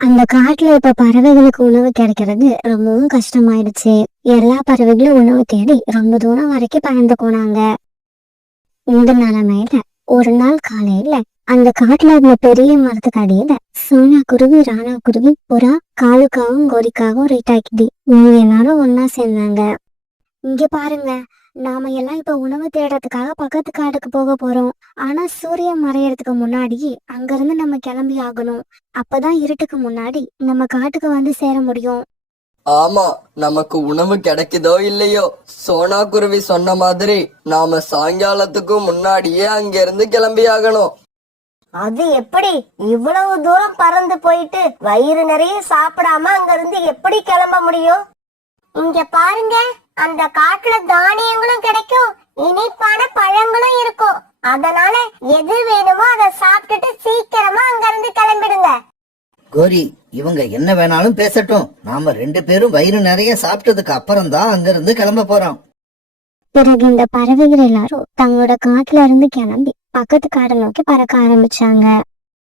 அந்த காட்டுல இப்ப பறவைகளுக்கு உணவு கிடைக்கிறது ரொம்பவும் கஷ்டமாயிடுச்சு. எல்லா பறவைகளும் உணவு தேடி ரொம்ப தூரம் வரைக்கும் பறந்து போனாங்க. இந்த நிலைமையில ஒரு நாள் காலையில அந்த காட்டுல இருந்த பெரிய மரத்துக்கு அடியில சோனா குருவி, ராணா குருவி, புறா, காலுக்காவும் கோரிக்காவும் ரீட்டாக்கிடி இவங்க எல்லாரும் ஒன்னா சேர்ந்தாங்க. இங்க பாருங்க, நாம எல்லாம் இப்ப உணவு தேடுறதுக்காக பக்கத்து காட்டுக்கு போக போறோம். ஆனா சூரியன் மறையறதுக்கு முன்னாடி அங்க இருந்து நம்ம கிளம்பி ஆகணும். அப்பதான் இருட்டுக்கு முன்னாடி நம்ம காட்டுக்கு வந்து சேர முடியும். ஆமா, நமக்கு உணவு கிடைக்குதோ இல்லையோ, சோனா குருவி சொன்ன மாதிரி நாம சாயங்காலத்துக்கு முன்னாடியே அங்கிருந்து கிளம்பி ஆகணும். அது எப்படி? இவ்வளவு தூரம் பறந்து போயிட்டு வயிறு நிறைய சாப்பிடாம அங்க இருந்து எப்படி கிளம்ப முடியும்? இங்க பாருங்க, அந்த காட்டுல தானியங்களும் கிடைக்கும், இனிப்பான பழங்களும் இருக்கும். அதனால எது வேணுமோ அதை சாப்பிட்டுட்டு சீக்கிரமா அங்க இருந்து கிளம்பிடுங்க. கோரி, இவங்க என்ன வேணாலும் பேசட்டும். நாம 2 பேரும் வயிறு நிறைய சாப்பிட்டதுக்கு அப்புறம் தான் அங்க இருந்து கிளம்ப போறோம். பிறகு இந்த பறவைகள் எல்லாரும் தங்களோட காட்டுல இருந்து கிளம்பி பக்கத்து காடை நோக்கி பறக்க ஆரம்பிச்சாங்க.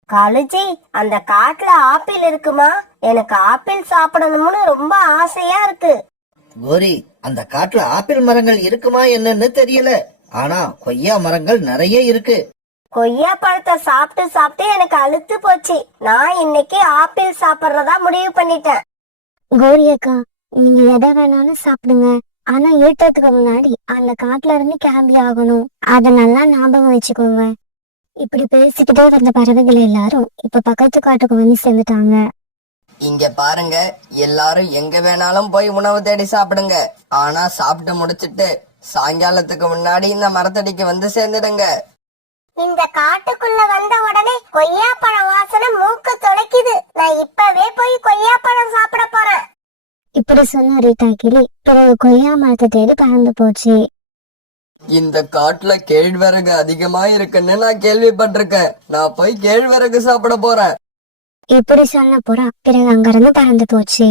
காலுஜி, அந்த காட்டுல ஆப்பிள் இருக்குமா? எனக்கு ஆப்பிள் சாப்பிடணும்னு ரொம்ப ஆசையா இருக்கு. கோரி, அந்த காட்டுல ஆப்பிள் மரங்கள் இருக்குமா என்னன்னு தெரியல. ஆனா கொய்யா மரங்கள் நிறைய இருக்கு. கொய்யா பழத்தை சாப்பிட்டு சாப்பிட்டு எனக்கு அலுத்து போச்சு. நான் இன்னைக்கு ஆப்பிள் சாப்பிடுறதா முடிவு பண்ணிட்டேன். கோரி அக்கா, நீங்க எதை வேணாலும் சாப்பிடுங்க. ஆனா ஈட்டத்துக்கு முன்னாடி அந்த காட்டுல இருந்து கிளம்பி ஆகணும். அத நல்லா ஞாபகம் வச்சுக்கோங்க. இப்படி பேசிக்கிட்டே வந்த பறவைகள் எல்லாரும் இப்ப பக்கத்து காட்டுக்கு வந்து சேர்ந்துட்டாங்க. இங்க பாருங்க, எல்லாரும் எங்க வேணாலும் போய் உணவு தேடி சாப்பிடுங்க. ஆனா சாப்பிட்டு முடிச்சிட்டு சாயங்காலத்துக்கு முன்னாடி இந்த மரத்தடிக்கு வந்து சேர்ந்துடுங்க. இந்த காட்டுக்குள்ள வந்த உடனே கொய்யா பழம் வாசனை மூக்கு தொலைக்குது. நான் இப்பவே போய் கொய்யா பழம் சாப்பிட போறேன். இப்படி சொன்ன ரீட்டா கிளி பிறகு கொய்யா மரத்தை தேடி பறந்து போச்சு. இந்த காட்டுல கேழ்வரகு அதிகமா இருக்குன்னு நான் கேள்விப்பட்டிருக்கேன். நான் போய் கேழ்வரகு சாப்பிட போறேன். இப்படி சொன்ன புறா பிறகு அங்கிருந்து பறந்து போச்சு.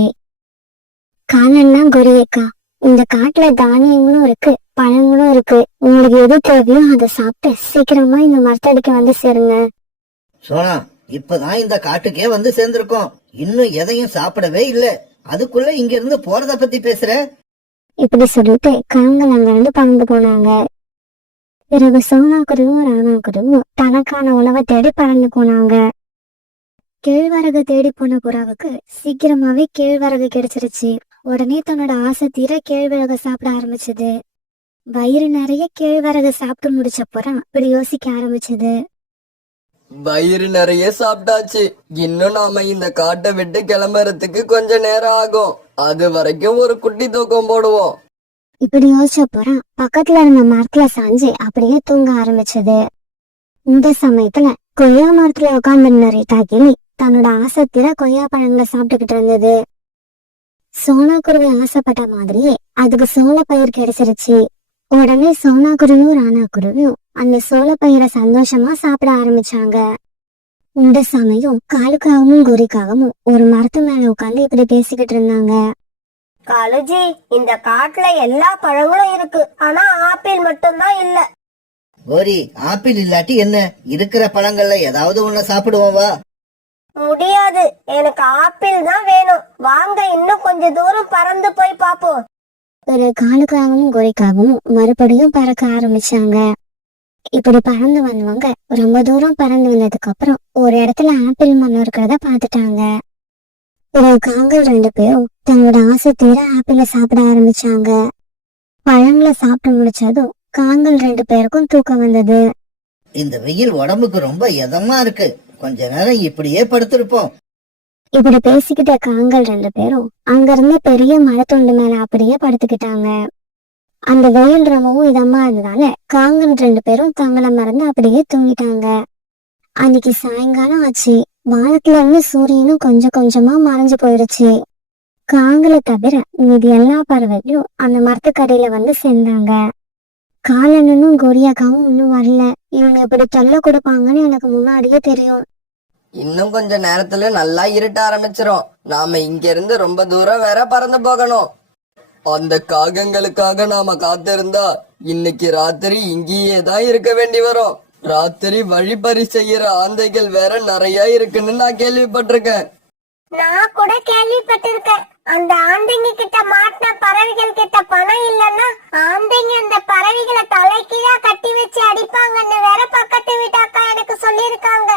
காலன்னா குரியக்கா, இந்த காட்டுல தானியங்களும் இருக்கு, பழங்களும் இருக்கு. உங்களுக்கு எது தேவையோ அதை சாப்பிட்டு சீக்கிரமா இந்த மரத்தடிக்கு வந்து சேருங்க. சோனா, இப்பதான் இந்த காட்டுக்கே வந்து சேர்ந்திருக்கோம். இன்னும் எதையும் சாப்பிடவே இல்ல. அதுக்குள்ள இங்க இருந்து போறத பத்தி பேசுற? இப்படி சொல்லிட்டு காங்கள் அங்க இருந்து பறந்து போனாங்க. பிறகு சோனா குருவும் ராணா குருவும் தனக்கான உணவை தேடி பறந்து போனாங்க. கேழ்வரகு தேடி போன புறாவுக்கு சீக்கிரமாவே கேழ்வரகு கிடைச்சிருச்சு. உடனே தன்னோட ஆசை தீர கேழ்வரகு சாப்பிட ஆரம்பிச்சது. வயிறு நிறைய கேழ்வரகு சாப்பிட்டு முடிச்ச புறா இப்படி யோசிக்க ஆரம்பிச்சது. வயிறு நிறைய சாப்பிட்டாச்சு. இன்னும் நாம இந்த காட்டை விட்டு கிளம்புறதுக்கு கொஞ்ச நேரம் ஆகும். அது வரைக்கும் ஒரு குட்டி தூக்கம் போடுவோம். இப்படி யோசிச்ச புறா பக்கத்துல இருந்த மரத்துல சாஞ்சு அப்படியே தூங்க ஆரம்பிச்சது. இந்த சமயத்துல கொய்யா மரத்துல உட்கார்ந்து ரீட்டா கிளி தன்னோட ஆசை தீர கொய்யா பழங்களை சாப்பிட்டுக்கிட்டு இருந்தது. சோனா குருவி ஆசைப்பட்ட மாதிரியே அதுக்கு சோள பயிர் கிடைச்சிருச்சு. உடனே சோனா குருவியும் ராணா குருவியும் அந்த சோள பயிரை சந்தோஷமா சாப்பிட ஆரம்பிச்சாங்க. இந்த சமயம் காலுக்காகவும் கோரிக்காகவும் ஒரு மரத்து மேல உட்கார்ந்து இப்படி பேசிக்கிட்டு இருந்தாங்க. காலுஜி, இந்த காட்டுல எல்லா பழங்களும் இருக்கு, ஆனா ஆப்பிள் மட்டும்தான் இல்ல. கோரி, ஆப்பிள் இல்லாட்டி என்ன, இருக்கிற பழங்கள்ல ஏதாவது ஒண்ணு சாப்பிடுவோம் வா. முடியாது, எனக்கு ஆப்பிள் தான் வேணும். வாங்க இன்னும் கொஞ்ச தூரம் பறந்து போய் பாப்போம். ஒரு காலுக்காகவும் கோரிக்காகவும் மறுபடியும் பறக்க ஆரம்பிச்சாங்க. இப்படி பறந்து வந்தவங்க ரொம்ப தூரம் பறந்து வந்ததுக்கு அப்புறம் ஒரு இடத்துல ஆப்பிள் மரம் இருக்கிறத பாத்துட்டாங்க. ஒரு காங்கள் 2 பேரும் தங்களோட ஆசை தீர ஆப்பிள சாப்பிட ஆரம்பிச்சாங்க. பழங்களை சாப்பிட்டு முடிச்சதும் காங்கள் 2 பேருக்கும் தூக்கம் வந்தது. இந்த வெயில் உடம்புக்கு ரொம்ப இதமா இருக்கு. கொஞ்ச நேரம் இப்படியே படுத்திருப்போம். இப்படி பேசிக்கிட்ட காங்கள் 2 பேரும் அங்க இருந்த பெரிய மரத்துண்டு மேல அப்படியே படுத்துக்கிட்டாங்க. அந்த வெயில் ரொம்பவும் இதமா இருந்ததால காங்கள் 2 பேரும் தங்களை மறந்து அப்படியே தூங்கிட்டாங்க. அன்னைக்கு சாயங்காலம் ஆச்சு. வானத்துல இருந்து சூரியனும் கொஞ்சம் கொஞ்சமா மறைஞ்சு போயிடுச்சு. காங்களை தவிர மீதி எல்லா பறவைகளும் அந்த மரத்துக்கடையில வந்து சேர்ந்தாங்க. காலனும் கொரியாக்காவும் இன்னும் வரல. இவங்க இப்படி தொல்லை கொடுப்பாங்கன்னு எனக்கு முன்னாடியே தெரியும். இன்னும் கொஞ்ச நேரத்துல நல்லா இருட்ட ஆரம்பிச்சிரும். நாம இங்க இருந்து ரொம்ப தூரம் வேற பறந்து போகணும். அந்த காகங்களுக்காக நாம காத்திருந்தா இன்னைக்கு ராத்திரி இங்கேயே தான் இருக்க வேண்டி வரும். ராத்திரி வழிப்பறி செய்யற ஆந்தைகள் வேற நிறைய இருக்குன்னு நான் கேள்விப்பட்டிருக்கேன். நான் கூட கேள்விப்பட்டிருக்கேன். அந்த ஆந்தைங்க கிட்ட மாட்டின பறவைகள் கிட்ட பணம் இல்லைன்னா ஆந்தைங்க அந்த பறவைகளை தலைக்கீழா கட்டி வச்சு அடிப்பாங்கன்னு வேற பக்கத்து வீட்டாக்கா எனக்கு சொல்லியிருக்காங்க.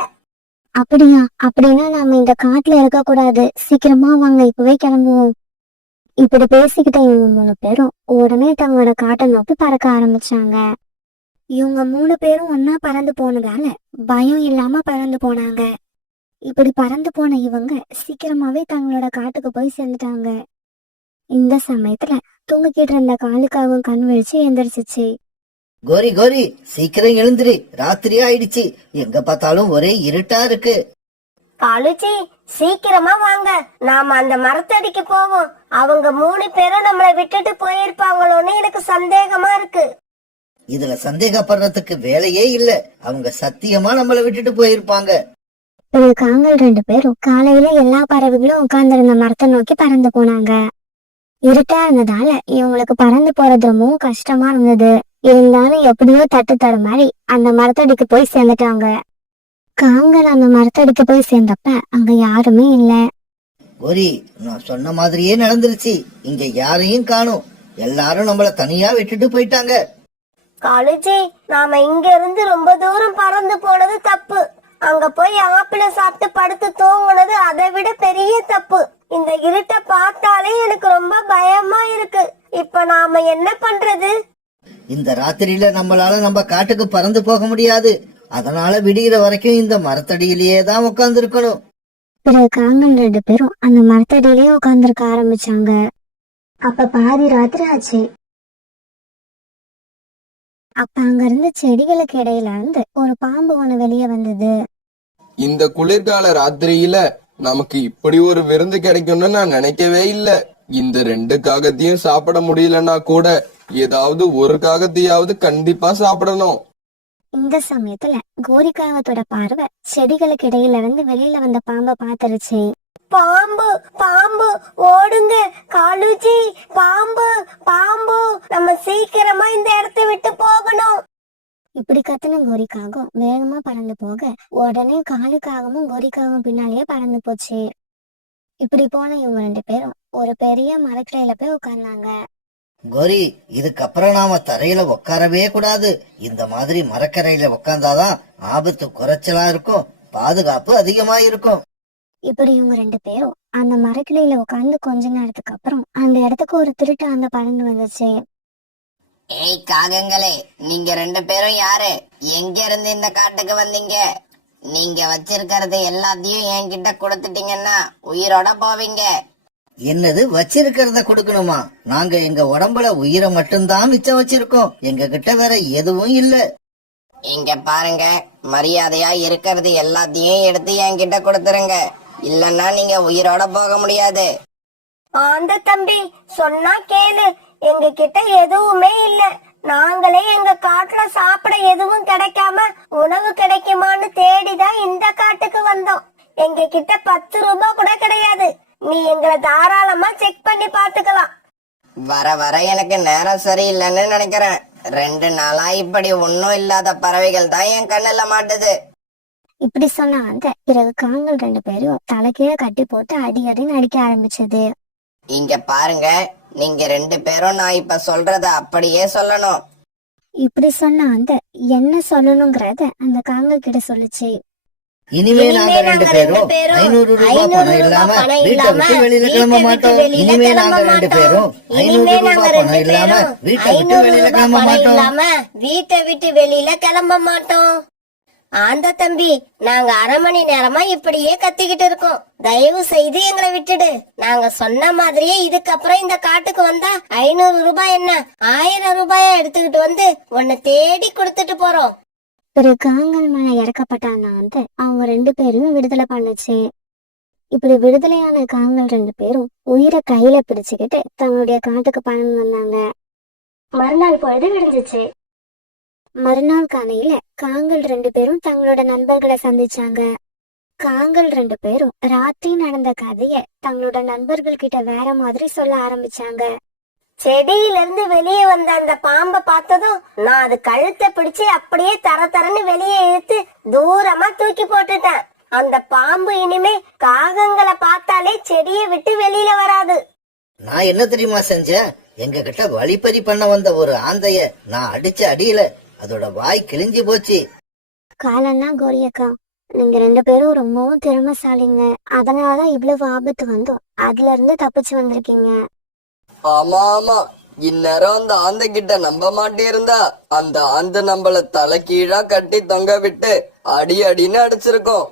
அப்படியா? அப்படின்னா நாம இந்த காட்டுல இருக்க கூடாது. சீக்கிரமா வாங்க, இப்பவே கிளம்புவோம். இப்படி பேசிக்கிட்ட இவங்க 3 பேரும் உடனே தங்களோட காட்டை நோக்கி பறக்க ஆரம்பிச்சாங்க. இவங்க 3 பேரும் ஒன்னா பறந்து போனதால பயம் இல்லாம பறந்து போனாங்க. இப்படி பறந்து போன இவங்க சீக்கிரமாவே தங்களோட காட்டுக்கு போய் சேர்ந்துட்டாங்க. இந்த சமயத்துல தூங்கிக்கிட்டு இருந்த காலுக்காகவும் கண் விழிச்சு எந்திரிச்சிச்சு. கோரி கோரி, சீக்கிரம் எழுந்துரு, ராத்திரி ஆயிடுச்சு. எங்க பார்த்தாலும் ஒரே இருட்டா இருக்கு. காலுச்சி, சீக்கிரமா வாங்க, நாம அந்த மரத்தடிக்கு போவோம். அவங்க 3 பேரும் நம்மளை விட்டுட்டு போயிருப்பாங்களோன்னு எனக்கு சந்தேகமா இருக்கு. இதுல சந்தேகப்படுறதுக்கு வேலையே இல்ல. அவங்க சத்தியமா நம்மள விட்டுட்டு போயிருப்பாங்க. காங்கள் 2 பேரும் காலையில எல்லா பறவைகளும் உட்கார்ந்திருந்த மரத்தை நோக்கி பறந்து போனாங்க. இருட்டா இருந்ததால இவங்களுக்கு பறந்து போறது ரொம்பவும் கஷ்டமா இருந்தது. இருந்தாலும் எப்படியோ தட்டு தர மாதிரி அந்த மரத்தடிக்கு போய் சேர்ந்துட்டாங்க. காங்கள் அந்த மரத்தடிக்கு போய் சேர்ந்தப்ப அங்க யாருமே இல்ல. கோரி, நான் சொன்ன மாதிரியே நடந்துருச்சு. இங்க யாரையும் காணோம். எல்லாரும் நம்மள தனியா விட்டுட்டு போயிட்டாங்க. காலுச்சி, நாம இங்க இருந்து ரொம்ப தூரம் பறந்து போனது தப்பு. அங்க போய் ஆப்பிள சாப்பிட்டு படுத்து தூங்குனது அதை விட பெரிய தப்பு. இந்த இருட்டை பார்த்தாலே எனக்கு ரொம்ப பயமா இருக்கு. இப்ப நாம என்ன பண்றது? இந்த ராத்திரியில நம்மளால நம்ம காட்டுக்கு பறந்து போக முடியாது. அதனால விடிகிற வரைக்கும் இந்த மரத்தடியிலேயே தான் உட்கார்ந்து இருக்கணும். பிறகு காங்கள் 2 பேரும் அந்த மரத்தடியிலேயே உட்கார்ந்துருக்க ஆரம்பிச்சாங்க. அப்ப பாதி ராத்திரி ஆச்சு. அப்ப அங்க இருந்த செடிகளுக்கு இடையில இருந்து ஒரு பாம்பு ஒண்ணு வெளியே வந்தது. இந்த குளிர்கால ராத்திரியில நமக்கு இப்படி ஒரு விருந்து கிடைக்கும்னு நான் நினைக்கவே இல்ல. இந்த 2 காகத்தையும் சாப்பிட முடியலன்னா கூட ஏதாவது ஒரு காகத்தையாவது கண்டிப்பா சாப்பிடணும். இந்த சமயத்துல கோரிக்காகத்தோட பார்வை செடிகளுக்கு இடையில இருந்து வெளியில வந்த பாம்பை பாத்துருச்சு. பாம்பு, பாம்பு, ஓடுங்க காலுச்சி, பாம்பு, பாம்பு, நம்ம சீக்கிரமா இந்த இடத்தை விட்டு போகணும். இப்படி கத்துன கோரிக்காகம் வேகமா பறந்து போக உடனே காலுக்காகவும் கோரிக்காகவும் பின்னாலேயே பறந்து போச்சு. இப்படி போன இவங்க 2 பேரும் ஒரு பெரிய மரக்கிளையில போய் உட்கார்ந்தாங்க. கோரி, இதுக்கப்புறம் நாம தரையில உட்காரவே கூடாது. இந்த மாதிரி மரக்கரையில உட்கார்ந்தாதான் ஆபத்து குறைச்சலா இருக்கும், பாதுகாப்பு அதிகமா இருக்கும். இப்படி இவங்க 2 பேரும் அந்த மரக்கிளையில உட்கார்ந்து கொஞ்ச நேரத்துக்கு அப்புறம் அந்த இடத்துக்கு ஒரு திருட்டு அந்த பறந்து வந்துச்சு. ஏய் காகங்களே, நீங்க 2 பேரும் யாரு? எங்க இருந்து இந்த காட்டுக்கு வந்தீங்க? நீங்க வச்சிருக்கிறது எல்லாத்தையும் என்கிட்ட கொடுத்துட்டீங்கன்னா உயிரோட போவீங்க. என்னது, வச்சிருக்கிறத கொடுக்கணுமா? நாங்க எங்க உடம்புல உயிரை மட்டும்தான் மிச்சம் வச்சிருக்கோம். எங்க கிட்ட வேற எதுவும் இல்ல. இங்க பாருங்க, மரியாதையா இருக்கிறது எல்லாத்தையும் எடுத்து என்கிட்ட கொடுத்துருங்க. இல்லன்னா நீங்க உயிரோட போக முடியாது. ஆந்த தம்பி, சொன்னா கேளு. எங்க கிட்ட எதுவுமே இல்ல. நாங்களே எங்க காட்டுல சாப்பிட எதுவும் கிடைக்காம உணவு கிடைக்குமான்னு தேடிதான் இந்த காட்டுக்கு வந்தோம். எங்க கிட்ட 10 ரூபாய் கூட கிடையாது. நீ எங்களை தாராளமா செக் பண்ணி பாத்துக்கலாம். வர வர எனக்கு நேரம் சரியில்லைன்னு நினைக்கிறேன். 2 நாளா இப்படி ஒன்னும் இல்லாத பறவைகள் தான் என் கண்ணுல மாட்டுது. இப்படி சொன்ன அந்த பிறகு காங்கள் 2 பேரும் தலைக்கீழ கட்டி போட்டு அடி அடின்னு அடிக்க ஆரம்பிச்சது. இங்க பாருங்க, நீங்க 2 பேரும் நான் இப்ப சொல்றத அப்படியே சொல்லணும். இப்படி சொன்ன அந்த என்ன சொல்லணுங்கிறத அந்த காங்கள் கிட்ட சொல்லுச்சு. இனிமே நாங்க 2 பேரும் 500 ரூபாய் பணம் இல்லாம வீட்டை விட்டு வெளியில கிளம்ப மாட்டோம். இனிமே நாங்க 2 பேரும் 500 ரூபாய் பணம் இல்லாம வீட்டை விட்டு வெளியில கிளம்ப மாட்டோம். வீட்டை விட்டு வெளியில கிளம்ப மாட்டோம். ஆந்த தம்பி, நாங்க அரை மணி நேரமா இப்படியே கத்திக்கிட்டு இருக்கோம். தயவு செய்து எங்களை விட்டுடு. நாங்க சொன்ன மாதிரியே இதுக்கப்புறம் இந்த காட்டுக்கு வந்தா 500 ரூபாய் என்ன 1000 ரூபாயா எடுத்துக்கிட்டு வந்து உன்னை தேடி கொடுத்துட்டு போறோம். பிறகு காங்கள் மேல இறக்கப்பட்டான் அந்த அவங்க 2 பேரையும் விடுதலை பண்ணுச்சு. இப்படி விடுதலையான காங்கள் 2 பேரும் உயிரை கையில பிடிச்சுக்கிட்டு தங்களுடைய காட்டுக்கு பறந்து வந்தாங்க. மறுநாள் பொழுது விடிஞ்சிச்சு. மறுநாள் காலையில காங்கள் 2 பேரும் தங்களோட நண்பர்களை சந்திச்சாங்க. காங்கள் 2 பேரும் ராத்திரி நடந்த கதைய தங்களோட நண்பர்கள் கிட்ட வேற மாதிரி சொல்ல ஆரம்பிச்சாங்க. செடியில இருந்து வெளியே வந்த அந்த பாம்பை பார்த்ததும் நான் அது கழுத்தை பிடிச்சு அப்படியே தர தரன்னு வெளியே இழுத்து தூரமா தூக்கி போட்டுட்டேன். அந்த பாம்பு இனிமே காகங்களை பார்த்தாலே செடியை விட்டு வெளியில வராது. நான் என்ன தெரியுமா செஞ்சேன்? எங்க கிட்ட வழிப்பறி பண்ண வந்த ஒரு ஆந்தைய நான் அடிச்ச அடியில அதோட வாய் கிழிஞ்சு போச்சு. காலன்னா கோரி அக்கா, நீங்க 2 பேரும் ரொம்பவும் திறமைசாலிங்க. அதனாலதான் இவ்வளவு ஆபத்து வந்தோம். அதுல இருந்து தப்பிச்சு வந்திருக்கீங்க. ஆமா ஆமா, இந்நேரம் அந்த ஆந்தை கிட்ட நம்ப மாட்டிருந்தா அந்த ஆந்தை நம்மள தலைகீழா கட்டி தொங்க விட்டு அடி அடின்னு அடிச்சிருக்கோம்.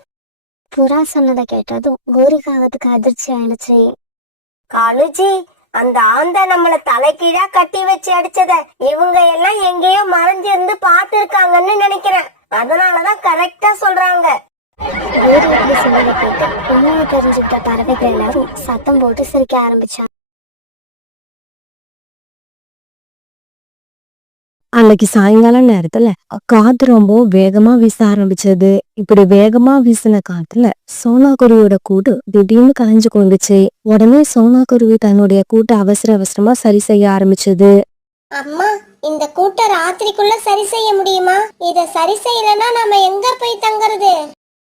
புறா சொன்னதை கேட்டதும் கோரிக்காகத்துக்கு அதிர்ச்சி ஆயிடுச்சு. காலுஜி, அந்த ஆந்தை நம்மள தலைகீழா கட்டி வச்சு அடிச்சத இவங்க எல்லாம் எங்கேயோ மறைஞ்சு இருந்து பார்த்து இருக்காங்கன்னு நினைக்கிறேன். அதனாலதான் கரெக்டா சொல்றாங்க. கோரி இப்படி சொன்னதை கேட்டு உண்மையை தெரிஞ்சுக்கிட்ட பறவைகள் எல்லாரும் சத்தம் போட்டு சிரிக்க ஆரம்பிச்சாங்க. அன்னைக்கு சாயங்காலம் நேரத்துல காத்து ரொம்ப வேகமா வீச ஆரம்பிச்சது. இப்படி வேகமா வீசின காத்துல சோனாக்குருவியோட கூடு திடீர்னு கலைஞ்சு கொண்டுச்சு. உடனே சோனாக்குருவி தன்னுடைய கூட்டை அவசர அவசரமா சரி செய்ய ஆரம்பிச்சது. அம்மா, இந்த கூட்ட ராத்திரிக்குள்ள சரி செய்ய முடியுமா? இத சரி செய்யலன்னா நாம எங்க போய் தங்குறது?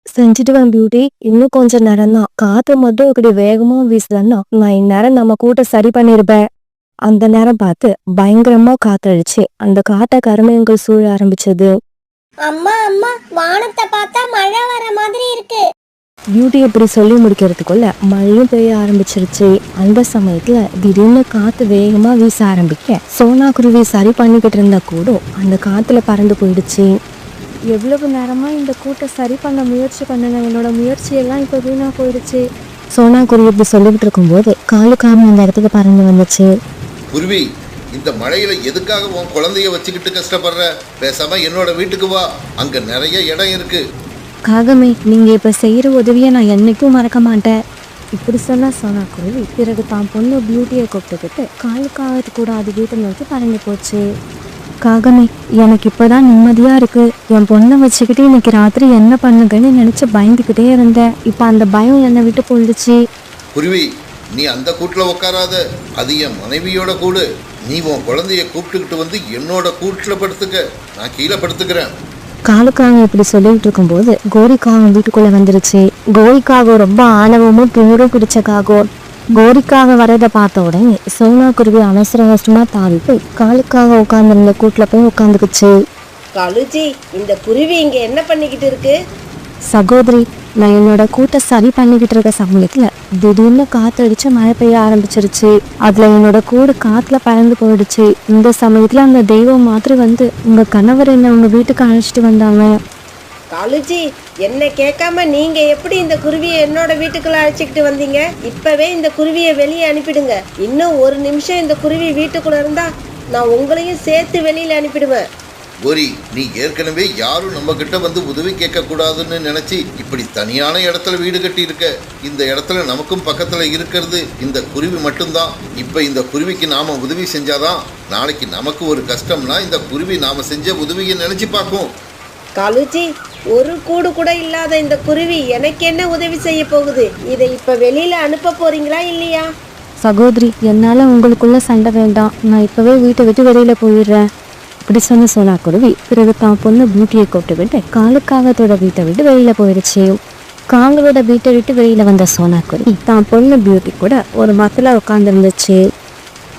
செஞ்சுட்டுவேன் பியூட்டி, இன்னும் கொஞ்சம் நேரம் தான். காத்து மட்டும் இப்படி வேகமா வீசலன்னா நான் இந்நேரம் நம்ம கூட்ட சரி பண்ணிருப்பேன். அந்த நேரம் பார்த்து பயங்கரமா காத்தடிச்சு அந்த காட்டை கருமையங்கள் சூழ ஆரம்பிச்சது. அம்மா அம்மா, வானத்தை பார்த்தா மழை வர மாதிரி இருக்கு. பியூட்டி இப்படி சொல்லி முடிக்கிறதுக்குள்ள மழையும் பெய்ய ஆரம்பிச்சிருச்சு. அந்த சமயத்துல திடீர்னு காத்து வேகமா வீச ஆரம்பிக்க சோனாக்குருவி சரி பண்ணிக்கிட்டு இருந்த கூடும் அந்த காத்துல பறந்து போயிடுச்சு. எவ்வளவு நேரமா இந்த கூட்டை சரி பண்ண முயற்சி பண்ணன, என்னோட முயற்சியெல்லாம் இப்ப வீணா போயிடுச்சு. சோனாக்குருவி இப்படி சொல்லிக்கிட்டு இருக்கும்போது காலுக்காம அந்த இடத்துக்கு பறந்து வந்துச்சு. குருவி, இந்த மழையில எதுக்காக உன் குழந்தைய வச்சுக்கிட்டு கஷ்டப்படுற? பேசாம என்னோட வீட்டுக்கு வா, அங்க நிறைய இடம் இருக்கு. காகமே, நீங்க இப்ப செய்யற உதவியை நான் என்னைக்கும் மறக்க மாட்டேன். இப்படி சொன்னா சோனாக்குருவி பிறகு தான் பொண்ணு பியூட்டியை கூப்பிட்டுக்கிட்டு காலுக்காக கூட அது வீட்டை நோக்கி பறந்து போச்சு. காகமே, எனக்கு இப்பதான் நிம்மதியா இருக்கு. என் பொண்ணை வச்சுக்கிட்டு இன்னைக்கு ராத்திரி என்ன பண்ணுங்கன்னு நினைச்சு பயந்துக்கிட்டே இருந்தேன். இப்ப அந்த பயம் என்னை விட்டு போயிடுச்சு. குருவி, நீ அந்த கூட்டுல உட்காராத, அது என் மனைவியோட கூடு. நீ உன் குழந்தைய கூப்பிட்டுக்கிட்டு வந்து என்னோட கூட்டுல படுத்துக்க, நான் கீழே படுத்துக்கிறேன். காலுக்காக இப்படி சொல்லிட்டு இருக்கும்போது கோரிக்காகம் வீட்டுக்குள்ள வந்துருச்சு. கோரிக்காகம் ரொம்ப ஆணவமும் திமிரும் பிடிச்ச காகம். கோரிக்காக வரதை பார்த்த உடனே சோனாக்குருவி அவசர அவசரமா தாவி போய் காலுக்காக உட்கார்ந்துருந்த கூட்டுல போய் உட்காந்துக்குச்சு. காலுஜி, இந்த குருவி இங்க என்ன பண்ணிக்கிட்டு இருக்கு? சகோதரி, நான் என்னோட கூட்டை சரி பண்ணிக்கிட்டு இருக்க சமயத்துல திடீர்னு காத்தடிச்சு மழை பெய்ய ஆரம்பிச்சிருச்சு. அதுல என்னோட கூடு காத்துல பறந்து போயிடுச்சு. இந்த சமயத்துல அந்த தெய்வம் மாதிரி வந்து உங்க கணவர் என்ன உங்க வீட்டுக்கு அழைச்சிட்டு வந்தாங்க. காலுஜி, என்ன கேட்காம நீங்க எப்படி இந்த குருவியை என்னோட வீட்டுக்குள்ள அழைச்சிக்கிட்டு வந்தீங்க? இப்பவே இந்த குருவியை வெளியே அனுப்பிடுங்க. இன்னும் ஒரு நிமிஷம் இந்த குருவி வீட்டுக்குள்ள இருந்தா நான் உங்களையும் சேர்த்து வெளியில அனுப்பிடுவேன். கோரி, நீ ஏற்கனவே யாரும் நம்ம கிட்ட வந்து உதவி கேட்க கூடாதுன்னு நினைச்சு இப்படி தனியான இடத்துல வீடு கட்டி இருக்க. இந்த இடத்துல நமக்கும் பக்கத்துல இருக்கிறது இந்த குருவி மட்டும்தான். இப்ப இந்த குருவிக்கு நாம உதவி செஞ்சாதான் நாளைக்கு நமக்கு ஒரு கஷ்டம்னா இந்த குருவி நாம செஞ்ச உதவியை நினைச்சு பார்க்கும். காலுஜி, ஒரு கூடு கூட இல்லாத இந்த குருவி எனக்கு என்ன உதவி செய்ய போகுது? இதை இப்ப வெளியில அனுப்ப போறீங்களா இல்லையா? சகோதரி, என்னால உங்களுக்குள்ள சண்டை வேண்டாம். நான் இப்பவே வீட்டை விட்டு வெளியில போயிடுறேன். இப்படி சொன்ன சோனாக்குருவி பிறகு தான் பொண்ணு பியூட்டியை கூப்பிட்டுக்கிட்டு காலுக்காகத்தோட வீட்டை விட்டு வெளியில போயிடுச்சு. காங்களோட வீட்டை விட்டு வெளியில வந்த சோனாக்குருவி தான் பொண்ணு பியூட்டி கூட ஒரு மரத்துல உட்காந்துருந்துச்சு.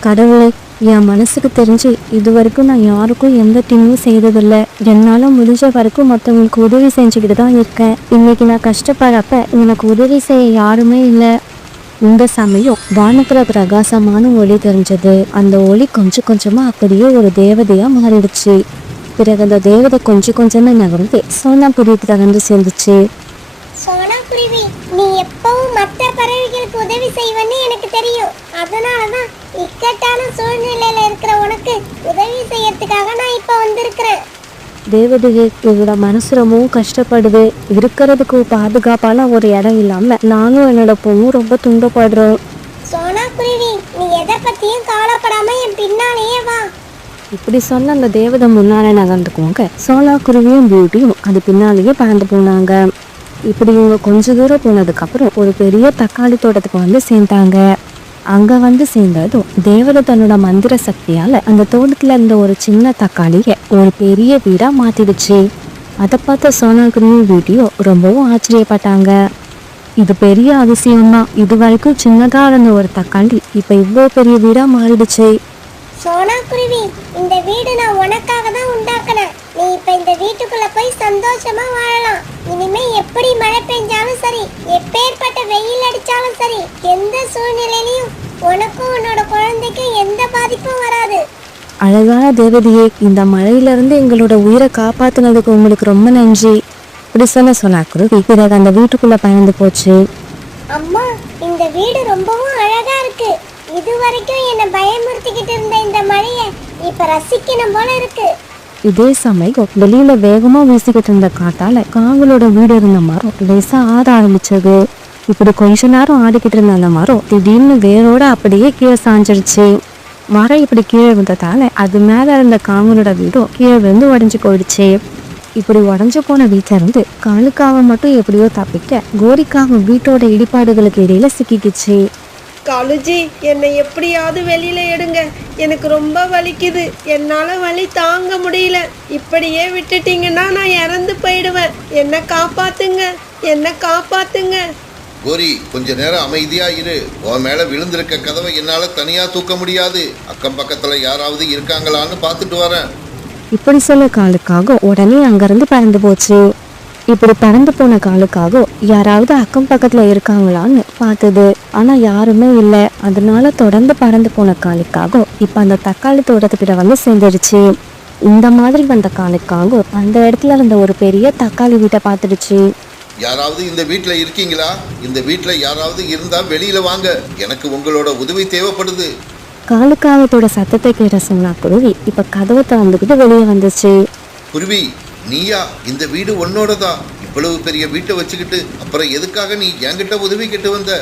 கடவுளே, என் மனசுக்கு தெரிஞ்சு இது வரைக்கும் நான் யாருக்கும் எந்த தீங்கும் செய்ததில்லை. என்னால முடிஞ்ச வரைக்கும் மற்றவங்களுக்கு உதவி செஞ்சுக்கிட்டு தான் இருக்கேன். இன்னைக்கு நான் கஷ்டப்படுறப்ப எனக்கு உதவி செய்ய யாருமே இல்லை. இந்த சமயம் வானத்துல பிரகாசமான ஒளி தெரிஞ்சது. அந்த ஒளி கொஞ்சம் கொஞ்சமா அப்படியே ஒரு தேவதையா மாறிடுச்சு. பிறகு அந்த தேவதை கொஞ்சம் கொஞ்சமா நகர்ந்து சோனாக்குருவிக்கு வந்து சேர்ந்துச்சு. சோனாக்குருவி, நீ எப்பவும் மற்ற பறவைகளுக்கு உதவி செய்வன்னு எனக்கு தெரியும். அதனாலதான் இக்கட்டான சூழ்நிலையில இருக்கிற உனக்கு உதவி செய்யறதுக்காக நான் இப்ப வந்திருக்கிறேன். தேவதையே, என்னோட மனசு ரொம்பவும் கஷ்டப்படுது. இருக்கிறதுக்கு பாதுகாப்பான ஒரு இடம் இல்லாம நானும் என்னோட பொண்ணும் ரொம்ப துன்பப்படுறோம். சோனாக்குருவி, நீ எதை பத்தியும் கவலைப்படாம என் பின்னாலேயே வா. இப்படி சொன்ன அந்த தேவதை முன்னாலே நகர்ந்துக்குவாங்க. சோனாக்குருவியும் பியூட்டியும் அது பின்னாலேயே பறந்து போனாங்க. இப்படி இவங்க கொஞ்ச தூரம் போனதுக்கு அப்புறம் ஒரு பெரிய தக்காளி தோட்டத்துக்கு வந்து சேர்ந்தாங்க. அங்க வந்து சேர்ந்ததும் தேவதை தன்னோட மந்திர சக்தியால அந்த தோட்டத்துல இருந்த ஒரு சின்ன தக்காளிய ஒரு பெரிய வீடா மாத்திடுச்சு. அதை பார்த்த சோனாக்குருவி வீடியோ ரொம்பவும் ஆச்சரியப்பட்டாங்க. இது பெரிய அதிசயம்தான். இது வரைக்கும் சின்னதா இருந்த ஒரு தக்காளி இப்ப இவ்வளோ பெரிய வீடா மாறிடுச்சு. சோனா குருவி, இந்த வீடு நான் உனக்காக தான் உண்டாக்கினேன். நீ இப்ப இந்த வீட்டுக்குள்ள போய் சந்தோஷமா வாழலாம். இனிமே எப்படி மழை பெஞ்சாலும் சரி, எப்பேற்பட்ட வெயில் அடிச்சாலும் சரி, எந்த சூழ்நிலையிலையும் உனக்கும் உன்னோட குழந்தைக்கும் எந்த பாதிப்பும் வராது. அழகான தேவதையே, இந்த மழையிலிருந்து எங்களோட உயிரை காப்பாத்துனதுக்கு உங்களுக்கு ரொம்ப நன்றி. இப்படி சோனாக்குருவி பிறகு அந்த வீட்டுக்குள்ள பயந்து போச்சு. அம்மா, இந்த வீடு ரொம்பவும் அழகா இருக்கு. இது வரைக்கும் என்ன பயமுறுத்திக்கிட்டு இருந்த இந்த மழையை இப்ப ரசிக்கணும் போல இருக்கு. இதே சமயம் வெளியில வேகமா வீசிக்கிட்டு இருந்த காத்தால காங்களோட வீடு இருந்த மரம் லேசா ஆட ஆரம்பிச்சது. இப்படி கொஞ்ச நேரம் ஆடிக்கிட்டு இருந்த அந்த மரம் திடீர்னு வேரோட அப்படியே கீழே சாஞ்சிருச்சு. மரம் இப்படி கீழே விழுந்ததால அது மேல இருந்த காங்களோட வீடும் கீழே விழுந்து உடஞ்சு போயிடுச்சு. இப்படி உடஞ்சு போன வீட்டுல இருந்து காலுக்காக மட்டும் எப்படியோ தப்பிக்க கோரிக்காக வீட்டோட இடிபாடுகளுக்கு இடையில சிக்கிக்குச்சு. காலுஜி, என்னை எப்படியாவது வெளியில எடுங்க, எனக்கு ரொம்ப வலிக்குது, என்னால வலி தாங்க முடியல. இப்படியே விட்டுட்டீங்கன்னா நான் இறந்து போயிடுவேன். என்ன காப்பாத்துங்க, என்ன காப்பாத்துங்க. கோரி, கொஞ்ச நேரம் அமைதியா இரு. உன் மேல விழுந்திருக்க கதவை என்னால தனியா தூக்க முடியாது. அக்கம் பக்கத்துல யாராவது இருக்காங்களான்னு பார்த்துட்டு வரேன். இப்படி சொல்ல காலுக்காக உடனே அங்கிருந்து பறந்து போச்சு. இப்படி பறந்து போன காலுக்காக யாராவது அக்கம் பக்கத்துல இருக்காங்களான்னு பார்த்தது. ஆனா யாருமே இல்லை. அதனால தொடர்ந்து பறந்து போன காலுக்காக இப்ப அந்த தக்காளி தோட்டத்துக்கிட்ட வந்து சேர்ந்துருச்சு. இந்த மாதிரி வந்த காலுக்காக அந்த இடத்துல இருந்த ஒரு பெரிய தக்காளி வீட்டை பார்த்துடுச்சு. யாராவது இந்த வீட்டுல இருக்கீங்களா? இந்த வீட்டுல யாராவது இருந்தா வெளியில வாங்க, எனக்கு உங்களோட உதவி தேவைப்படுது. காலுக்காகத்தோட சத்தத்தை கேட்ட சோனாக்குருவி இப்ப கதவை திறந்துக்கிட்டு வெளியே வந்துச்சு. குருவி, நீயா? இந்த வீடு உன்னோடதா? இவ்வளவு பெரிய வீட்டை வச்சுக்கிட்டு அப்புறம் எதுக்காக நீ என்கிட்ட உதவி கேட்டு வந்த?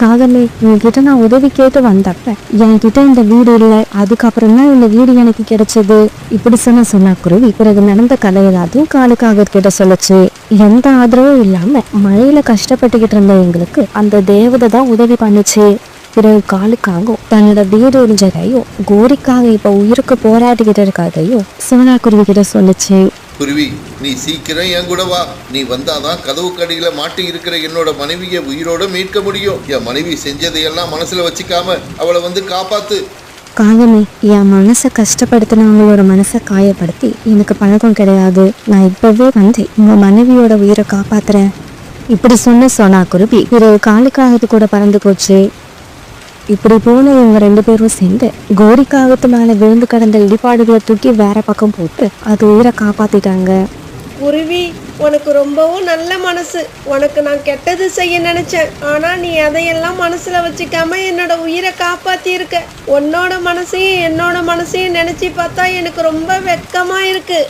காதலே, உங்ககிட்ட நான் உதவி கேட்டு வந்தப்ப என்கிட்ட இந்த வீடு இல்லை, அதுக்கப்புறம் தான் இந்த வீடு எனக்கு கிடைச்சது. இப்படி சோனாக்குருவி பிறகு நடந்த கதை எல்லாத்தையும் காலுக்காக கிட்ட சொல்லுச்சு. எந்த ஆதரவும் இல்லாம மழையில கஷ்டப்பட்டுக்கிட்டு இருந்த எங்களுக்கு அந்த தேவதை தான் உதவி பண்ணுச்சு. பிறகு காலுக்காக தன்னோட வீடு இருந்ததையும் கோரிக்காக இப்ப உயிருக்கு போராடிக்கிட்டு இருக்கிறதையும் சோனாக்குருவி கிட்ட சொல்லுச்சு. குருவி, நீ சீக்கிரம் என் கூட வா. நீ வந்தாதான் கதவு கடியில மாட்டி இருக்கிற என்னோட மனைவியை உயிரோட மீட்க முடியும். என் மனைவி செஞ்சதையெல்லாம் மனசுல வச்சுக்காம அவளை வந்து காப்பாத்து. காகமே, என் மனசை கஷ்டப்படுத்தினவங்களோட மனசை காயப்படுத்தி எனக்கு பழக்கம் கிடையாது. நான் இப்பவே வந்து உங்க மனைவியோட உயிரை காப்பாத்துறேன். இப்படி சொன்ன சோனாக்குருவி பிறகு காலுக்காகத்து கூட பறந்து போச்சு. இப்படி போன இவங்க 2 பேரும் சேர்ந்து கோரிக்காகத்து மேல விழுந்து கிடந்த இடிபாடுகளை தூக்கி வேற பக்கம் போட்டு அது உயிரை காப்பாத்திட்டாங்க. குருவி, உனக்கு ரொம்பவும் நல்ல மனசு. உனக்கு நான் கெட்டது செய்ய நினைச்சேன், ஆனா நீ அதையெல்லாம் மனசுல வச்சுக்காம என்னோட உயிரை காப்பாத்தி இருக்க. உன்னோட மனசையும் என்னோட மனசையும் நினைச்சு பார்த்தா எனக்கு ரொம்ப வெட்கமா இருக்கு.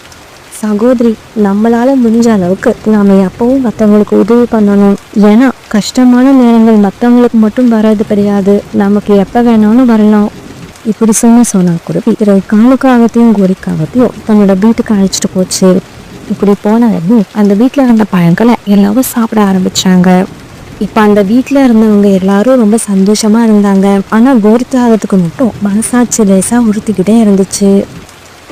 சகோதரி, நம்மளால முடிஞ்ச அளவுக்கு நாம எப்பவும் மற்றவங்களுக்கு உதவி பண்ணணும். ஏன்னா கஷ்டமான நேரங்கள் மற்றவங்களுக்கு மட்டும் வர்றது கிடையாது, நமக்கு எப்ப வேணாலும் வரலாம். இப்படி சொன்ன சோனாக்குருவி பிறகு காலுக்காகத்தையும் கோரிக்காகத்தையும் தன்னோட வீட்டுக்கு அழைச்சிட்டு போச்சு. இப்படி போனதும் அந்த வீட்டுல இருந்த பழங்களை எல்லாரும் சாப்பிட ஆரம்பிச்சாங்க. இப்ப அந்த வீட்டுல இருந்தவங்க எல்லாரும் ரொம்ப சந்தோஷமா இருந்தாங்க. ஆனா கோரிக்காகத்துக்கு மட்டும் மனசாட்சி லேசா உறுத்திக்கிட்டே இருந்துச்சு.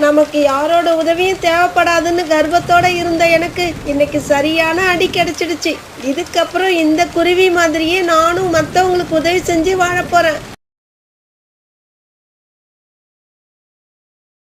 நமக்கு யாரோட உதவியும் தேவைப்படாதுன்னு கர்வத்தோட இருந்த எனக்கு இன்னைக்கு சரியான அடி கிடைச்சிடுச்சு. இதுக்கப்புறம் இந்த குருவி மாதிரியே நானும் மற்றவங்களுக்கு உதவி செஞ்சு வாழ போறேன்.